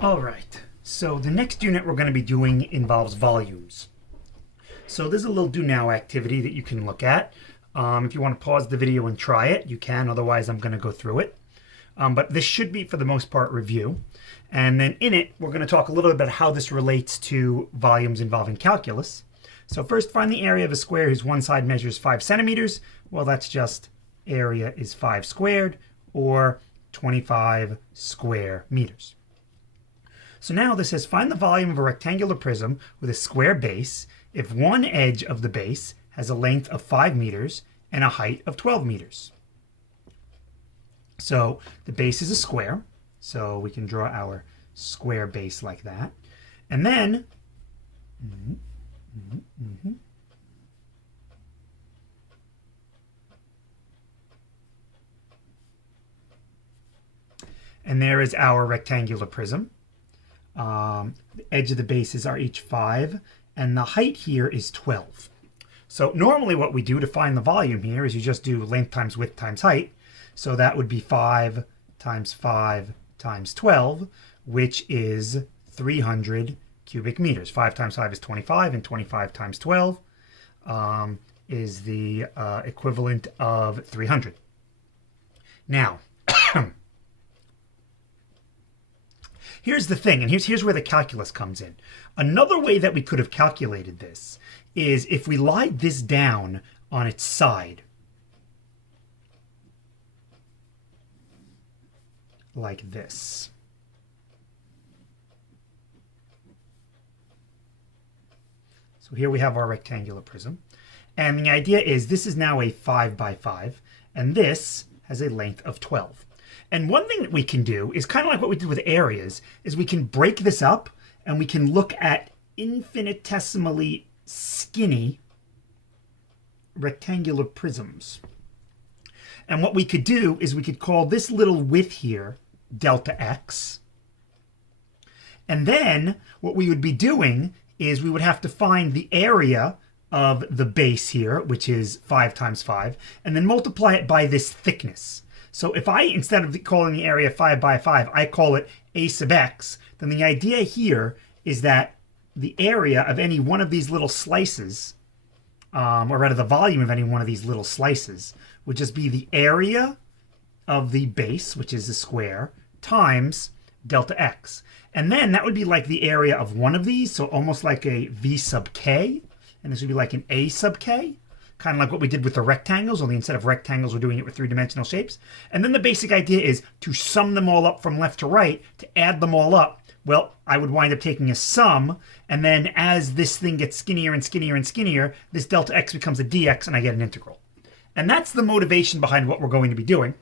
All right, so the next unit we're going to be doing involves volumes. So there's a little do now activity that you can look at. If you want to pause the video and try it, you can. Otherwise, I'm going to go through it. But this should be, for the most part, review. And then in it, we're going to talk a little bit about how this relates to volumes involving calculus. So first, find the area of a square whose one side measures 5 centimeters. Well, that's just area is 5 squared, or 25 square meters. So now this says find the volume of a rectangular prism with a square base if one edge of the base has a length of 5 meters and a height of 12 meters. So the base is a square, so we can draw our square base like that. And then and there is our rectangular prism. The edge of the bases are each 5, and the height here is 12. So normally what we do to find the volume here is you just do length times width times height. So that would be 5 times 5 times 12, which is 300 cubic meters. 5 times 5 is 25, and 25 times 12 is the equivalent of 300. Now, here's the thing, and here's where the calculus comes in. Another way that we could have calculated this is if we lied this down on its side, like this. So here we have our rectangular prism. And the idea is this is now a 5 by 5, and this has a length of 12. And one thing that we can do is kind of like what we did with areas, is we can break this up and we can look at infinitesimally skinny rectangular prisms. And what we could do is we could call this little width here delta x. And then what we would be doing is we would have to find the area of the base here, which is 5 times 5, and then multiply it by this thickness. So if I, instead of calling the area 5 by 5, I call it a sub x, then the idea here is that the area of any one of these little slices, or rather the volume of any one of these little slices, would just be the area of the base, which is a square, times delta x. And then that would be like the area of one of these, so almost like a v sub k, and this would be like an a sub k, kind of like what we did with the rectangles, only instead of rectangles, we're doing it with three-dimensional shapes. And then the basic idea is to sum them all up from left to right, to add them all up. Well, I would wind up taking a sum, and then as this thing gets skinnier and skinnier and skinnier, this delta x becomes a dx, and I get an integral. And that's the motivation behind what we're going to be doing.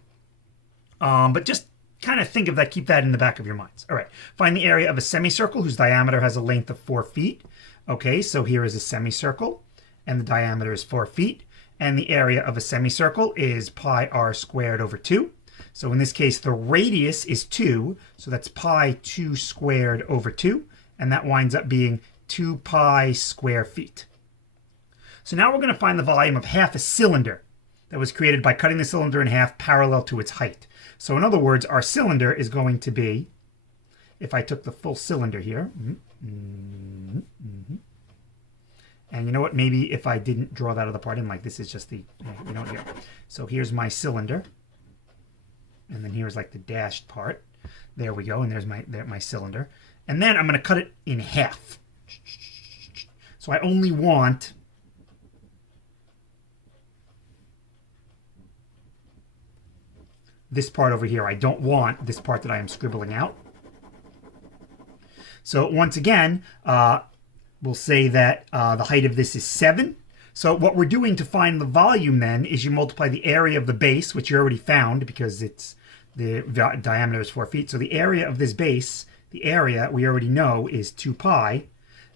But just kind of think of that, keep that in the back of your minds. All right, find the area of a semicircle whose diameter has a length of 4 feet. Okay, so here is a semicircle, and the diameter is 4 feet, and the area of a semicircle is pi r squared over 2. So in this case, the radius is 2, so that's pi 2 squared over 2, and that winds up being 2 pi square feet. So now we're going to find the volume of half a cylinder that was created by cutting the cylinder in half parallel to its height. So in other words, our cylinder is going to be, if I took the full cylinder here, and you know what, maybe if I didn't draw that other part in, like this is just the, you know, here. So here's my cylinder, and then here's like the dashed part. There we go, and there's my cylinder. And then I'm going to cut it in half. So I only want this part over here. I don't want this part that I am scribbling out. So once again, we'll say that the height of this is 7. So what we're doing to find the volume then is you multiply the area of the base, which you already found because it's the diameter is 4 feet. So the area of this base, the area we already know is 2 pi.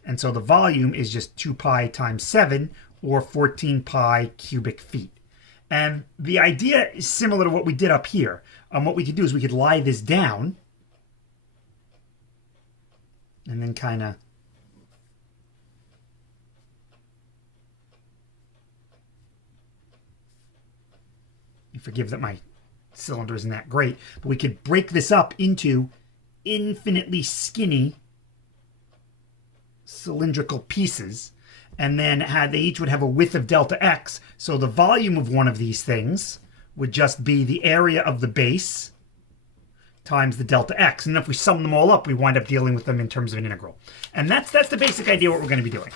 And so the volume is just 2 pi times 7, or 14 pi cubic feet. And the idea is similar to what we did up here. What we could do is we could lie this down and then kind of forgive that my cylinder isn't that great, but we could break this up into infinitely skinny cylindrical pieces, and then they each would have a width of delta x. So the volume of one of these things would just be the area of the base times the delta x. And if we sum them all up, we wind up dealing with them in terms of an integral. And that's the basic idea of what we're going to be doing.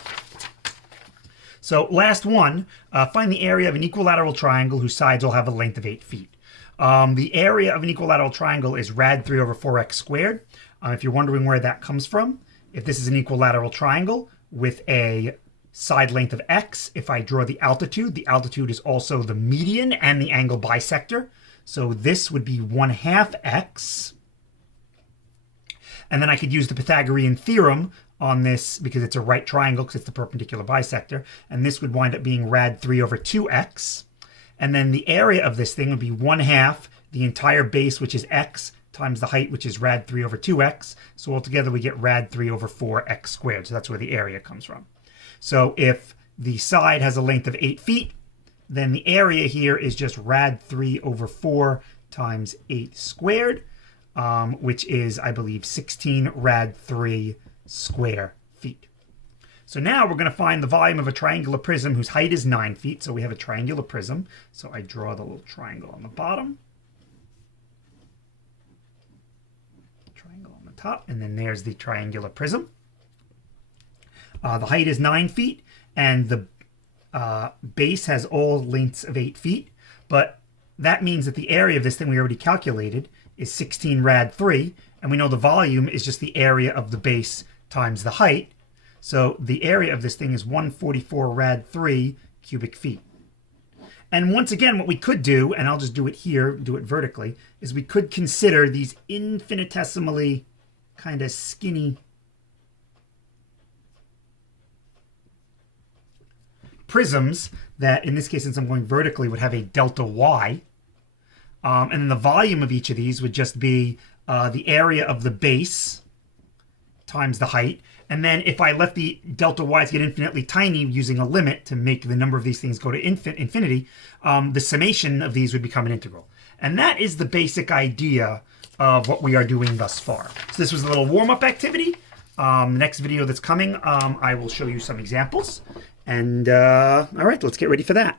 So last one, find the area of an equilateral triangle whose sides all have a length of 8 feet. The area of an equilateral triangle is rad 3 over 4x squared. If you're wondering where that comes from, if this is an equilateral triangle with a side length of x, if I draw the altitude is also the median and the angle bisector. So this would be 1/2 x. And then I could use the Pythagorean theorem on this because it's a right triangle because it's the perpendicular bisector. And this would wind up being rad 3 over 2x. And then the area of this thing would be 1/2 the entire base, which is x, times the height, which is rad 3 over 2x. So altogether we get rad 3 over 4x squared. So that's where the area comes from. So if the side has a length of 8 feet, then the area here is just rad 3 over 4 times 8 squared, which is, I believe, 16 rad 3 square feet. So now we're going to find the volume of a triangular prism whose height is 9 feet. So we have a triangular prism. So I draw the little triangle on the bottom, triangle on the top, and then there's the triangular prism. The height is 9 feet, and the base has all lengths of 8 feet, but that means that the area of this thing we already calculated is 16 rad 3, and we know the volume is just the area of the base times the height. So the area of this thing is 144 rad 3 cubic feet. And once again, what we could do, and I'll just do it here, do it vertically, is we could consider these infinitesimally kind of skinny prisms that, in this case, since I'm going vertically, would have a delta y. And then the volume of each of these would just be the area of the base times the height. And then if I let the delta y's get infinitely tiny using a limit to make the number of these things go to infinity, the summation of these would become an integral. And that is the basic idea of what we are doing thus far. So this was a little warm-up activity. Next video that's coming, I will show you some examples. And all right, let's get ready for that.